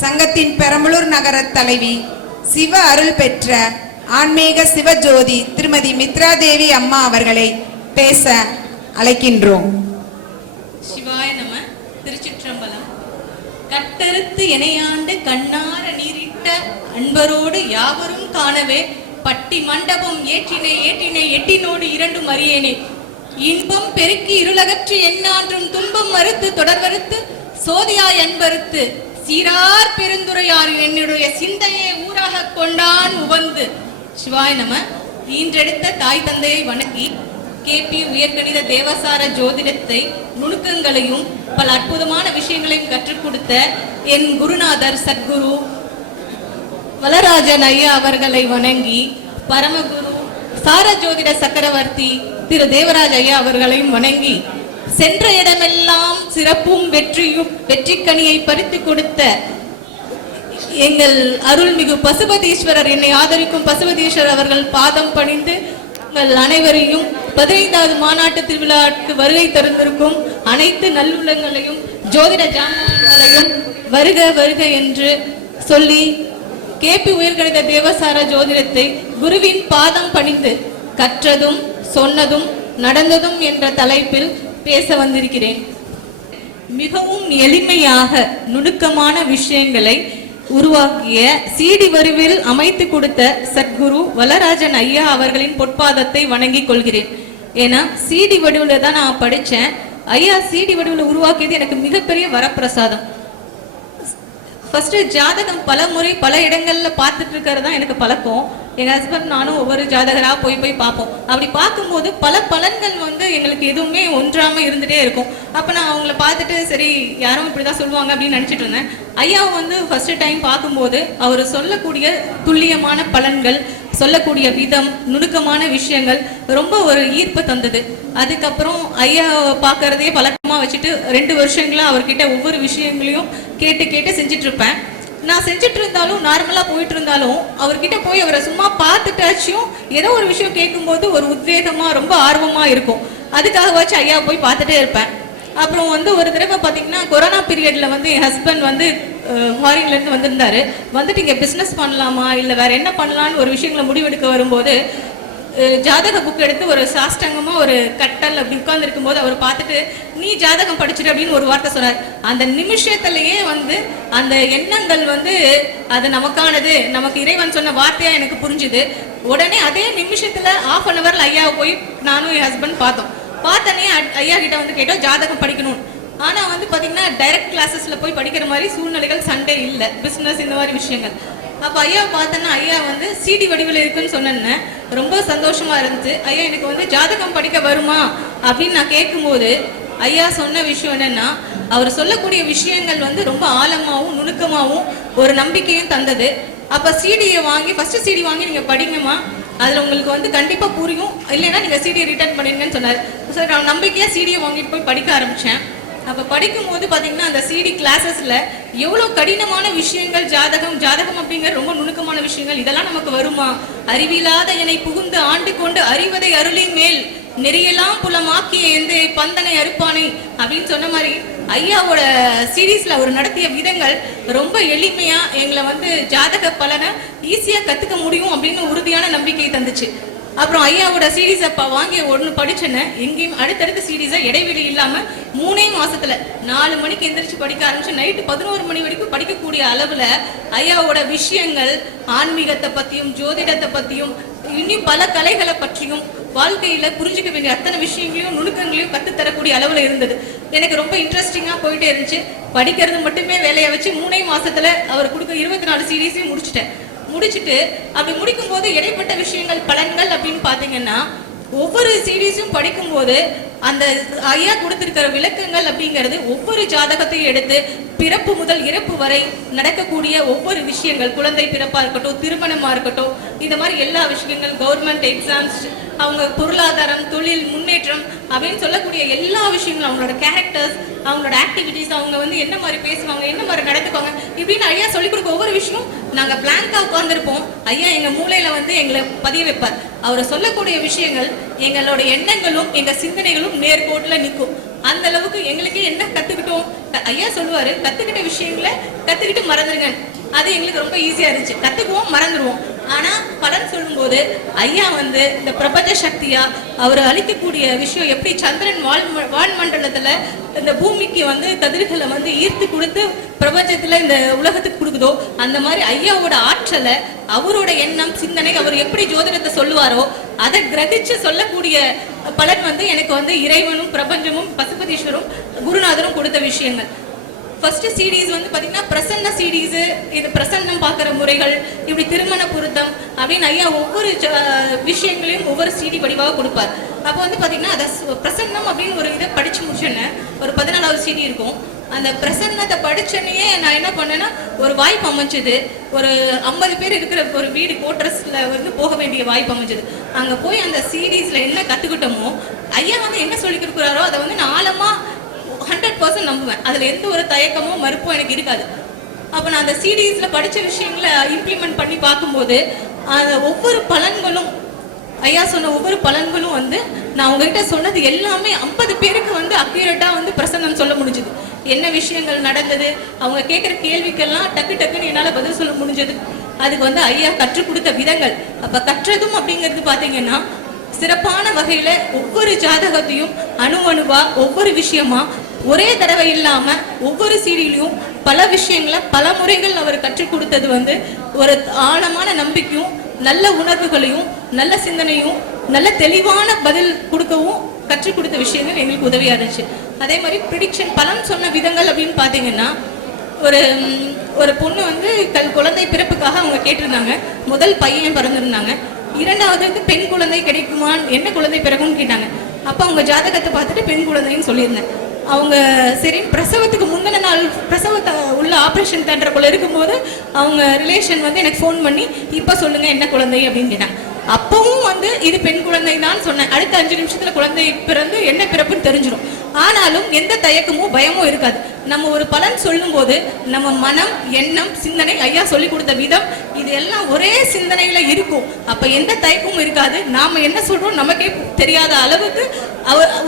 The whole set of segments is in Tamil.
சங்கத்தின் பெரம்பலூர் நகர தலைவி சிவ அருள் பெற்ற ஆன்மீக சிவஜோதி திருமதி மித்ரா தேவி அம்மா அவர்களை பேச அழைக்கின்றோம். சிவாய நம திருச்சிற்றம்பலம். கட்டறுத்து இணையாண்டு கண்ணார நீரிட்ட அன்பரோடு யாவரும் காணவே பட்டி மண்டபம் ஏற்றினை ஏற்றினை எட்டினோடு இரண்டும் அறியேனே. இன்பம் பெருக்கி இருளகற்று என்னான்றும் துன்பம் மறுத்து தொடர்வறுத்து சோதியாய் அன்பறுத்து சீரார் பெருந்துரையார் என்னுடைய சிந்தையை ஊராக கொண்டான் உவந்து. சிவாய் நம ஈன்றெடுத்த தாய் தந்தையை வணங்கி கேபி உயர்கணித தேவசார ஜோதிடத்தை நுணுக்கங்களையும் பல அற்புதமான விஷயங்களையும் கற்றுக் கொடுத்த என் குருநாதர் சத்குரு வலராஜன் ஐயா அவர்களை வணங்கி பரமகுரு சார ஜோதிட சக்கரவர்த்தி திரு தேவராஜ் ஐயா அவர்களையும் வணங்கி சென்ற இடமெல்லாம் சிறப்பும் வெற்றியும் வெற்றிக்கனியை பறித்து கொடுத்த எங்கள் அருள்மிகு பசுபதீஸ்வரர். என்னை ஆதரிக்கும் பசுபதீஸ்வரர் அவர்கள் பாதம் பணிந்து உங்கள் அனைவரையும் பதினைந்தாவது மாநாட்டு திருவிழாவுக்கு வருகை தருந்திருக்கும் அனைத்து நல்லுள்ளங்களையும் ஜோதிட ஜாமங்களையும் வருக வருக என்று சொல்லி கேபி உயர்கணித தேவசார ஜோதிடத்தை குருவின் பாதம் பணிந்து கற்றதும் சொன்னதும் நடந்ததும் என்ற தலைப்பில் பேச வந்திருக்கிறேன். மிகவும் எளிமையாக நுணுக்கமான விஷயங்களை உருவாக்கிய சிடி வடிவில் அமைத்து கொடுத்த சத்குரு வலராஜன் ஐயா அவர்களின் பொற்பாதத்தை வணங்கிக் கொள்கிறேன். ஏன்னா சிடி வடிவில் தான் நான் படித்தேன். ஐயா சிடி வடிவில் உருவாக்கியது எனக்கு மிகப்பெரிய வரப்பிரசாதம். ஃபர்ஸ்ட் ஜாதகம் பல முறை பல இடங்கள்ல பார்த்துட்டு இருக்கிறது தான் எனக்கு பழக்கம். என் ஹஸ்பண்ட் நானும் ஒவ்வொரு ஜாதகராக போய் போய் பார்ப்போம். அப்படி பார்க்கும்போது பல பலன்கள் வந்து எங்களுக்கு எதுவுமே ஒன்றாமல் இருந்துகிட்டே இருக்கும். அப்போ நான் அவங்கள பார்த்துட்டு சரி யாரும் இப்படி தான் சொல்லுவாங்க அப்படின்னு நினச்சிட்டு இருந்தேன். ஐயாவை வந்து ஃபஸ்ட்டு டைம் பார்க்கும்போது அவர் சொல்லக்கூடிய துல்லியமான பலன்கள் சொல்லக்கூடிய விதம் நுணுக்கமான விஷயங்கள் ரொம்ப ஒரு ஈர்ப்பு தந்தது. அதுக்கப்புறம் ஐயா பார்க்கறதே பழக்கமாக வச்சுட்டு ரெண்டு வருஷங்களாக அவர்கிட்ட ஒவ்வொரு விஷயங்களையும் கேட்டு கேட்டு செஞ்சிட்ருப்பேன் நான் செஞ்சுட்டு இருந்தாலும் நார்மலாக போயிட்டு இருந்தாலும் அவர்கிட்ட போய் அவரை சும்மா பார்த்துட்டாச்சும் ஏதோ ஒரு விஷயம் கேட்கும்போது ஒரு உத்வேகமாக ரொம்ப ஆர்வமாக இருக்கும். அதுக்காகவாச்சும் ஐயா போய் பார்த்துட்டே இருப்பேன். அப்புறம் வந்து ஒரு தடவை பார்த்தீங்கன்னா கொரோனா பீரியடில் வந்து என் ஹஸ்பண்ட் வந்து ஃபாரின்லேருந்து வந்திருந்தாரு. வந்துட்டு இங்கே பிஸ்னஸ் பண்ணலாமா இல்லை வேற என்ன பண்ணலான்னு ஒரு விஷயங்களை முடிவெடுக்க வரும்போது ஜாதக புக் எடுத்து ஒரு சாஷ்டங்கமாக ஒரு கட்டல் அப்படி உட்கார்ந்துருக்கும் போது அவர் பார்த்துட்டு நீ ஜாதகம் படிச்சுட்டு அப்படின்னு ஒரு வார்த்தை சொன்னார் அந்த நிமிஷத்துலயே வந்து அந்த எண்ணங்கள் வந்து அது நமக்கானது நமக்கு இறைவன் சொன்ன வார்த்தையா எனக்கு புரிஞ்சுது. உடனே அதே நிமிஷத்துல ஆஃப் அன் ஹவர்ல ஐயாவை போய் நானும் என் ஹஸ்பண்ட் பார்த்தோம். பார்த்தனே ஐயா கிட்ட வந்து கேட்டோம் ஜாதகம் படிக்கணும். ஆனா வந்து பாத்தீங்கன்னா டைரக்ட் கிளாஸஸ்ல போய் படிக்கிற மாதிரி சூழ்நிலைகள் சண்டே இல்லை. பிசினஸ் இந்த மாதிரி விஷயங்கள். அப்போ ஐயா பார்த்தேன்னா ஐயா வந்து சிடி வடிவில் இருக்குன்னு சொன்னேன் ரொம்ப சந்தோஷமாக இருந்துச்சு. ஐயா எனக்கு வந்து ஜாதகம் படிக்க வருமா? அப்படின்னு நான் கேட்கும்போது ஐயா சொன்ன விஷயம் என்னென்னா அவர் சொல்லக்கூடிய விஷயங்கள் வந்து ரொம்ப ஆழமாகவும் நுணுக்கமாகவும் ஒரு நம்பிக்கையும் தந்தது. அப்போ சிடியை வாங்கி ஃபஸ்ட்டு சிடி வாங்கி நீங்கள் படிங்கம்மா. அதில் உங்களுக்கு வந்து கண்டிப்பாக புரியும். இல்லைன்னா நீங்கள் சிடியை ரிட்டர்ன் பண்ணிடுங்கன்னு சொன்னார். சார் நான் நம்பிக்கையாக சிடியை வாங்கிட்டு போய் படிக்க ஆரம்பித்தேன் அப்போ படிக்கும் போது பார்த்தீங்கன்னா அந்த சிடி கிளாஸஸில் எவ்வளோ கடினமான விஷயங்கள் ஜாதகம் ஜாதகம் அப்படிங்கிற ரொம்ப நுணுக்கமான விஷயங்கள் இதெல்லாம் நமக்கு வருமா? அறிவில்லாத என்னை புகுந்து ஆண்டு கொண்டு அறிவதை அருளி மேல் நெறியெல்லாம் புலமாக்கிய எந்த பந்தனை அறுப்பானை? அப்படின்னு சொன்ன மாதிரி ஐயாவோட சீரீஸ்ல அவர் நடத்திய விதங்கள் ரொம்ப எளிமையா எங்களை வந்து ஜாதக பலனை ஈஸியா கத்துக்க முடியும் அப்படின்னு உறுதியான நம்பிக்கை தந்துச்சு. அப்புறம் ஐயாவோட சீரீஸ் அப்பா வாங்கி ஒன்று படிச்சேன்னு எங்கேயும் அடுத்தடுத்த சீரீஸை இடைவெளி இல்லாமல் மூணே மாசத்துல நாலு மணிக்கு எந்திரிச்சு படிக்க ஆரம்பிச்சு நைட்டு பதினோரு மணி வரைக்கும் படிக்கக்கூடிய அளவுல ஐயாவோட விஷயங்கள் ஆன்மீகத்தை பத்தியும் ஜோதிடத்தை பத்தியும் இன்னும் பல கலைகளை பற்றியும் வாழ்க்கையில புரிஞ்சுக்க வேண்டிய அத்தனை விஷயங்களையும் நுணுக்கங்களையும் கற்றுத்தரக்கூடிய அளவில் அளவுல இருந்தது. எனக்கு ரொம்ப இன்ட்ரெஸ்டிங்கா போயிட்டே இருந்துச்சு. படிக்கிறது மட்டுமே வேலையை வச்சு மூணே மாசத்துல அவர் கொடுக்க இருபத்தி நாலு சீரீஸையும் முடிச்சிட்டேன். முடிச்சிட்டு அப்படி முடிக்கும் போது இடைப்பட்ட விஷயங்கள் பலன்கள் அப்படின்னு பார்த்தீங்கன்னா ஒவ்வொரு சீரீஸும் படிக்கும்போது அந்த ஐயா கொடுத்திருக்கிற விளக்கங்கள் அப்படிங்கிறது ஒவ்வொரு ஜாதகத்தையும் எடுத்து பிறப்பு முதல் இறப்பு வரை நடக்கக்கூடிய ஒவ்வொரு விஷயங்கள் குழந்தை பிறப்பா இருக்கட்டும் திருமணமா இருக்கட்டும் இந்த மாதிரி எல்லா விஷயங்கள் கவர்மெண்ட் எக்ஸாம்ஸ் அவங்க பொருளாதாரம் தொழில் முன்னேற்றம் அப்படின்னு சொல்லக்கூடிய எல்லா விஷயங்களும் அவங்களோட கேரக்டர்ஸ் அவங்களோட ஆக்டிவிட்டிஸ் அவங்க வந்து என்ன மாதிரி பேசுவாங்க என்ன மாதிரி நடத்துவாங்க இப்படின்னு ஐயா சொல்லிக் கொடுக்க ஒவ்வொரு விஷயம் நாங்க பிளாங்கா உட்கார்ந்துருப்போம். ஐயா எங்க மூளையில வந்து எங்களை பதிய வைப்பார். அவரை சொல்லக்கூடிய விஷயங்கள் எங்களோட எண்ணங்களும் எங்க சிந்தனைகளும் நேர்கோட்டுல நிற்கும். அந்த அளவுக்கு எங்களுக்கு என்ன கத்துக்கிட்டோம்? ஐயா சொல்லுவாரு கத்துக்கிட்ட விஷயங்களை கத்துக்கிட்டு மறந்துருங்க அது எங்களுக்கு ரொம்ப ஈஸியா இருந்துச்சு. கத்துக்குவோம் மறந்து பலன் சொல்லும்போது ஐயா வந்து இந்த பிரபஞ்ச சக்தியா அவர் அளிக்கக்கூடிய விஷயம் எப்படி சந்திரன் வால் வான்மண்டலத்துல இந்த பூமிக்கு வந்து கதிர்களை வந்து ஈர்த்து கொடுத்து பிரபஞ்சத்துல இந்த உலகத்துக்கு கொடுக்குதோ அந்த மாதிரி ஐயாவோட ஆற்றலை அவரோட எண்ணம் சிந்தனை அவர் எப்படி ஜோதிடத்தை சொல்லுவாரோ அதை கிரகிச்சு சொல்லக்கூடிய பலன் வந்து எனக்கு வந்து இறைவனும் பிரபஞ்சமும் பசுபதீஸ்வரும் குருநாதரும் கொடுத்த விஷயங்கள். ஃபர்ஸ்ட் சீரீஸ் வந்து பார்த்தீங்கன்னா பிரசன்ன சீரீஸ் இது பிரசன்னம் பார்க்குற முறைகள் இப்படி திருமண பொருத்தம் அப்படின்னு ஐயா ஒவ்வொரு விஷயங்களையும் ஒவ்வொரு சீடி வடிவாக கொடுப்பார். அப்போ வந்து பார்த்தீங்கன்னா அதை பிரசன்னம் அப்படின்னு ஒரு இதை படிச்சு முடிச்சேன்னு ஒரு பதினாலாவது சீடி இருக்கும். அந்த பிரசன்னத்தை படிச்சோன்னே நான் என்ன பண்ணேன்னா ஒரு வாய்ப்பு அமைஞ்சது. ஒரு ஐம்பது பேர் இருக்கிற ஒரு வீடு கோட்ரஸ்ல வந்து போக வேண்டிய வாய்ப்பு அமைஞ்சது. அங்கே போய் அந்த சீரீஸ்ல என்ன கற்றுக்கிட்டோமோ ஐயா வந்து என்ன சொல்லி கொடுக்குறாரோ அதை வந்து நான் ஆழமாக பர்சன்ட் நம்புவேன். அதில் எந்த ஒரு தயக்கமோ மறுப்போ எனக்கு இருக்காது. அப்போ நான் அந்த சீரீஸில் படித்த விஷயங்களை இம்ப்ளிமெண்ட் பண்ணி பார்க்கும்போது அந்த ஒவ்வொரு பலன்களும் ஐயா சொன்ன ஒவ்வொரு பலன்களும் வந்து நான் உங்ககிட்ட சொன்னது எல்லாமே ஐம்பது பேருக்கு வந்து அக்யூரேட்டாக வந்து பிரசன்னம் சொல்ல முடிஞ்சுது. என்ன விஷயங்கள் நடந்தது? அவங்க கேட்குற கேள்விக்கெல்லாம் டக்கு டக்குன்னு என்னால் பதில் சொல்ல முடிஞ்சது. அதுக்கு வந்து ஐயா கற்றுக் கொடுத்த விதங்கள். அப்போ கற்றதும் அப்படிங்கிறது பார்த்தீங்கன்னா சிறப்பான வகையில ஒவ்வொரு ஜாதகத்தையும் அணு அணுவா ஒவ்வொரு விஷயமா ஒரே தடவை இல்லாம ஒவ்வொரு சீடியிலையும் பல விஷயங்களை பல முறைகள் அவர் கற்றுக் கொடுத்தது வந்து ஒரு ஆழமான நம்பிக்கையும் நல்ல உணர்வுகளையும் நல்ல சிந்தனையும் நல்ல தெளிவான பதில் கொடுக்கவும் கற்றுக் கொடுத்த விஷயங்கள் எங்களுக்கு உதவியா இருந்துச்சு. அதே மாதிரி ப்ரிடிக்ஷன் பலன் சொன்ன விதங்கள் அப்படின்னு பாத்தீங்கன்னா ஒரு ஒரு பொண்ணு வந்து கல் குழந்தை பிறப்புக்காக அவங்க கேட்டிருந்தாங்க. முதல் பையன் பிறந்திருந்தாங்க. இரண்டாவதுக்கு பெண் குழந்தை கிடைக்குமான்னு என்ன குழந்தை பிறகும்னு கேட்டாங்க. அப்போ அவங்க ஜாதகத்தை பார்த்துட்டு பெண் குழந்தைன்னு சொல்லியிருந்தேன். அவங்க சரி பிரசவத்துக்கு முந்தின நாள் பிரசவத்தை உள்ள ஆப்ரேஷன் தேட்டருக்குள்ளே இருக்கும்போது அவங்க ரிலேஷன் வந்து எனக்கு ஃபோன் பண்ணி இப்போ சொல்லுங்கள் என்ன குழந்தை? அப்படின்னு கேட்டாங்க. அப்பவும் வந்து இது பெண் குழந்தை தான் சொன்னேன். அடுத்த அஞ்சு நிமிஷத்தில் குழந்தை பிறந்து என்ன பிறப்புன்னு தெரிஞ்சிடும் ஆனாலும் எந்த தயக்கமும் பயமும் இருக்காது. நம்ம ஒரு பலன் சொல்லும்போது நம்ம மனம் எண்ணம் சிந்தனை ஐயா சொல்லி கொடுத்த விதம் இது எல்லாம் ஒரே சிந்தனையில இருக்கும். அப்ப எந்த தயக்கமும் இருக்காது. நாம என்ன சொல்றோம் நமக்கே தெரியாத அளவுக்கு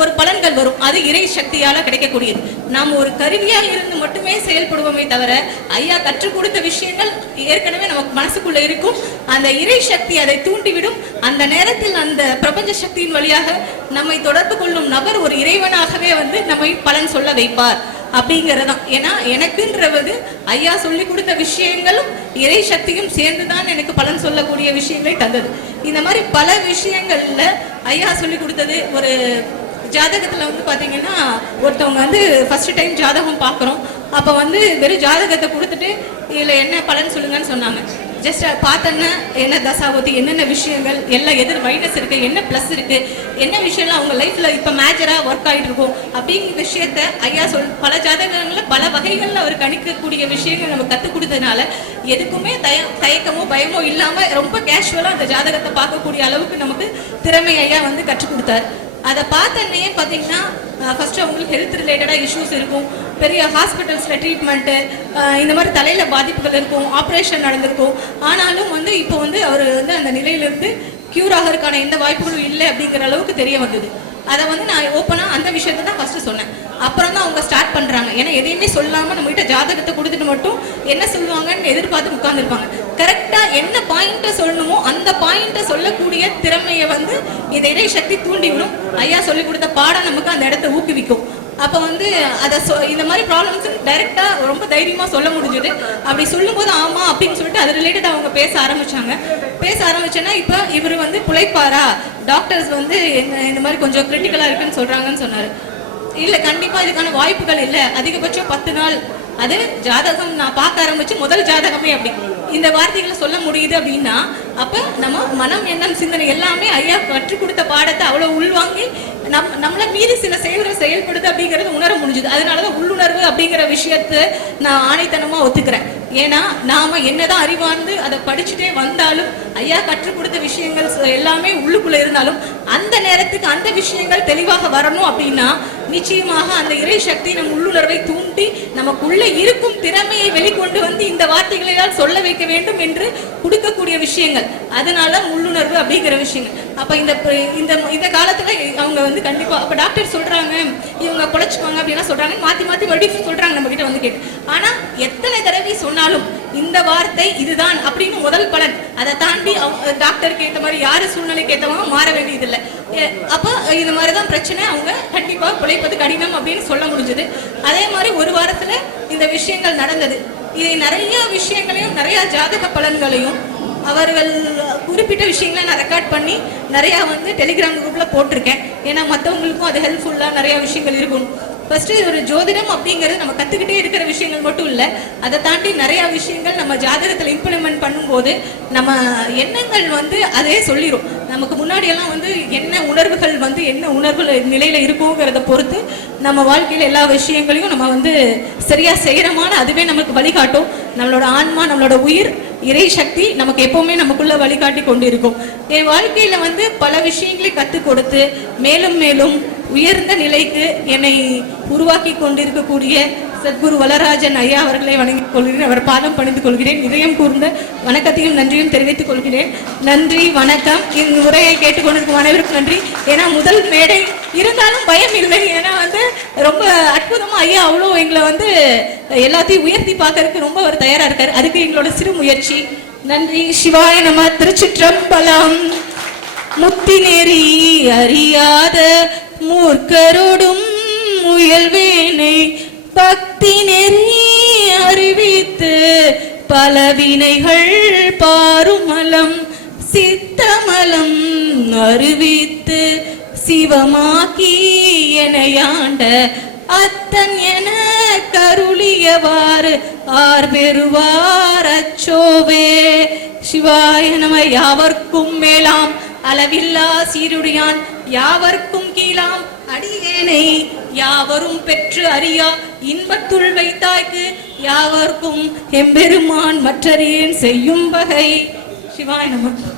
ஒரு பலன்கள் வரும். அது இறை சக்தியால கிடைக்கக்கூடியது. நாம் ஒரு கருவியாக இருந்து மட்டுமே செயல்படுவோமே தவிர ஐயா கற்றுக் கொடுத்த விஷயங்கள் ஏற்கனவே நமக்கு மனசுக்குள்ள இருக்கும். அந்த இறை சக்தி அதை தூண்டிவிடும். அந்த நேரத்தில் அந்த பிரபஞ்ச சக்தியின் வழியாக நம்மை தொடர்பு கொள்ளும் நபர் ஒரு இறைவனாகவே வந்து நம்மை பலன் சொல்ல வைப்பார். அப்படிங்கறதுதான் ஏன்னா எனக்குன்றது ஐயா சொல்லி கொடுத்த விஷயங்களும் இறை சக்தியும் சேர்ந்துதான் எனக்கு பலன் சொல்லக்கூடிய விஷயங்களை தந்தது. இந்த மாதிரி பல விஷயங்கள்ல ஐயா சொல்லி கொடுத்தது ஒரு ஜாதகத்துல வந்து பாத்தீங்கன்னா ஒருத்தவங்க வந்து ஃபர்ஸ்ட் டைம் ஜாதகம் பார்க்குறோம். அப்போ வந்து வெறும் ஜாதகத்தை கொடுத்துட்டு இதுல என்ன பலன் சொல்லுங்கன்னு சொன்னாங்க. ஜஸ்ட் uh, பார்த்தோன்னா என்ன தசாபதி என்னென்ன விஷயங்கள் எல்லாம் எதிர் மைனஸ் இருக்கு என்ன ப்ளஸ் இருக்கு என்ன விஷயம்லாம் அவங்க லைஃப்ல இப்போ மேஜராக ஒர்க் ஆகிட்டு இருக்கும் அப்படிங்கிற விஷயத்த ஐயா சொல் பல ஜாதகங்களில் பல வகைகளில் அவர் கணிக்கக்கூடிய விஷயங்கள் நம்ம கற்றுக் கொடுத்ததுனால எதுக்குமே தய தயக்கமோ பயமோ இல்லாமல் ரொம்ப கேஷுவலாக அந்த ஜாதகத்தை பார்க்கக்கூடிய அளவுக்கு நமக்கு திறமை ஐயா வந்து கற்றுக் கொடுத்தாரு. அதை பார்த்தோன்னே பார்த்தீங்கன்னா ஃபர்ஸ்ட் அவங்களுக்கு ஹெல்த் ரிலேட்டடாக இஷ்யூஸ் இருக்கும். பெரிய ஹாஸ்பிட்டல்ஸில் ட்ரீட்மெண்ட்டு இந்த மாதிரி தலையில் பாதிப்புகள் இருக்கும் ஆப்ரேஷன் நடந்திருக்கும். ஆனாலும் வந்து இப்போ வந்து அவர் வந்து அந்த நிலையிலிருந்து க்யூர் ஆகிறதுக்கான எந்த வாய்ப்புகளும் இல்லை அப்படிங்கிற அளவுக்கு தெரிய வந்தது. அதை வந்து நான் ஓப்பனாக அந்த விஷயத்தை தான் ஃபஸ்ட்டு சொன்னேன். அப்புறம் தான் அவங்க ஸ்டார்ட் பண்ணுறாங்க ஏன்னா எதையுமே சொல்லாமல் நம்மகிட்ட ஜாதகத்தை கொடுத்துட்டு மட்டும் என்ன சொல்லுவாங்கன்னு எதிர்பார்த்து உட்காந்துருப்பாங்க கரெக்டாக என்ன பாயிண்ட்டை சொல்லணுமோ அந்த பாயிண்ட்டை சொல்லக்கூடிய திறமையை வந்து இதை இறை சக்தி தூண்டிவிடும். ஐயா சொல்லி கொடுத்த பாடம் நமக்கு அந்த இடத்த ஊக்குவிக்கும். அப்போ வந்து அதை சொ இந்த மாதிரி ப்ராப்ளம்ஸ் டைரெக்டாக ரொம்ப தைரியமாக சொல்ல முடிஞ்சது. அப்படி சொல்லும்போது ஆமாம் அப்படின்னு சொல்லிட்டு அது ரிலேட்டட் அவங்க பேச ஆரம்பிச்சாங்க. பேச ஆரம்பிச்சேன்னா இப்போ இவர் வந்து புழைப்பாரா டாக்டர்ஸ் வந்து என்ன இந்த மாதிரி கொஞ்சம் கிரிட்டிக்கலாக இருக்குன்னு சொல்கிறாங்கன்னு சொன்னார். இல்லை கண்டிப்பாக இதுக்கான வாய்ப்புகள் இல்லை. அதிகபட்சம் பத்து நாள். அது ஜாதகம் நான் பார்க்க ஆரம்பிச்சு முதல் ஜாதகமே அப்படி. இந்த வார்த்தைகளை சொல்ல முடியுது அப்படின்னா அப்ப நம்ம மனம் எண்ணம் சிந்தனை எல்லாமே ஐயா கற்றுக் கொடுத்த பாடத்தை அவ்வளவு உள்வாங்கி நம் நம்மள மீறி சில செயல்களை செயல்படுது அப்படிங்கிறது உணர முடிஞ்சுது. அதனாலதான் உள்ளுணர்வு அப்படிங்கிற விஷயத்தை நான் ஆணைத்தனமா ஒத்துக்கிறேன். ஏன்னா நாம என்னதான் அறிவார்ந்து அதை படிச்சுட்டே வந்தாலும் ஐயா கற்றுக் கொடுத்த விஷயங்கள் எல்லாமே உள்ளுக்குள்ள இருந்தாலும் அந்த நேரத்துக்கு அந்த விஷயங்கள் தெளிவாக வரணும் அப்படின்னா நிச்சயமாக அந்த இறை சக்தி நம் உள்ளுணர்வை தூண்டி நமக்குள்ள இருக்கும் திறமையை வெளிக்கொண்டு வந்து இந்த வார்த்தைகளால் சொல்ல வைக்க வேண்டும் என்று கொடுக்கக்கூடிய விஷயங்கள். அதனால உள்ளுணர்வு அப்படிங்கிற விஷயங்கள். அப்ப இந்த இந்த இந்த காலத்துல அவங்க வந்து கண்டிப்பா அப்ப டாக்டர் சொல்றாங்க இவங்க பொழைச்சுக்குவாங்க அப்படின்னா சொல்றாங்க மாத்தி மாத்தி மறுபடியும் சொல்றாங்க நம்ம கிட்ட வந்து கேட்டு. ஆனா எத்தனை தடவை சொன்னாலும் இந்த வார்த்தை இதுதான் அப்படின்னு முதல் பலன். அதை தாண்டி அவங்க டாக்டருக்கு ஏத்த மாதிரி யாரு சூழ்நிலைக்கு ஏத்தவங்க மாற வேண்டியதில்லை. அப்போ இந்த மாதிரி தான் பிரச்சனை. அவங்க கண்டிப்பாக பிழைப்பது கடினம் அப்படின்னு சொல்ல முடிஞ்சது. அதே மாதிரி ஒரு வாரத்துல இந்த விஷயங்கள் நடந்தது. இது நிறைய விஷயங்களையும் நிறைய ஜாதக பலன்களையும் அவர்கள் குறிப்பிட்ட விஷயங்களை நான் ரெக்கார்ட் பண்ணி நிறையா வந்து டெலிகிராம் குரூப்ல போட்டிருக்கேன். ஏன்னா மற்றவங்களுக்கும் அது ஹெல்ப்ஃபுல்லா நிறையா விஷயங்கள் இருக்கும். ஃபர்ஸ்ட் ஒரு ஜோதிடம் அப்படிங்கிறது நம்ம கத்துக்கிட்டே இருக்கிற விஷயங்கள் மட்டும் இல்ல. அதை தாண்டி நிறைய விஷயங்கள் நம்ம ஜாதகத்துல இம்ப்ளிமெண்ட் பண்ணும்போது நம்ம எண்ணங்கள் வந்து அதே சொல்லிடும் நமக்கு முன்னாடி எல்லாம் வந்து என்ன உணர்வுகள் வந்து என்ன உணர்வு நிலையில இருக்குங்கிறத பொறுத்து நம்ம வாழ்க்கையில எல்லா விஷயங்களையும் நம்ம வந்து சரியா செய்யறோமான அதுவே நமக்கு வழிகாட்டும். நம்மளோட ஆன்மா நம்மளோட உயிர் இறை சக்தி நமக்கு எப்பவுமே நமக்குள்ள வழிகாட்டி கொண்டு இருக்கும் என் வாழ்க்கையில வந்து பல விஷயங்களை கற்றுக் கொடுத்து மேலும் மேலும் உயர்ந்த நிலைக்கு என்னை உருவாக்கி கொண்டிருக்கக்கூடிய சத்குரு வலராஜன் ஐயா அவர்களை வணங்கிக் கொள்கிறேன். அவர் பாதம் பணிந்து கொள்கிறேன். இதயம் கூர்ந்த வணக்கத்தையும் நன்றியும் தெரிவித்துக் கொள்கிறேன். நன்றி வணக்கம். இந்த உரையை கேட்டுக்கொண்டிருக்கும் அனைவருக்கும் நன்றி. ஏன்னா முதல் மேடை இருந்தாலும் பயம் இல்லை. ஏன்னா வந்து ரொம்ப அற்புதமா ஐயா அவ்வளோ எங்களை வந்து எல்லாத்தையும் உயர்த்தி பார்க்கறதுக்கு ரொம்ப அவர் தயாரா இருக்காரு. அதுக்கு எங்களோட சிறு முயற்சி. நன்றி. சிவாய நம திருச்சிற்றம்பலம். முத்தி நெறி அறியாத மூர்க்கரோடும் முயல்வேனை பக்தி நெறி அறிவித்து பல வினைகள் பாருமலம் சித்தமலம் அறிவித்து சிவமாக்கி எனையாண்ட அத்தன் என கருளியவாறு ஆர் பெறுவார் அச்சோவே. சிவாய நம யாவர்க்கும் மேலாம் அளவில்லா சீருடையான் யாவர்க்கும் கீழாம் அடியேனை யாவரும் பெற்று அறியா இன்பத்துள் வைத்தாய்க்கு யாவர்க்கும் எம்பெருமான் மற்றறியேன் செய்யும் வகை. சிவாய் நமக்கு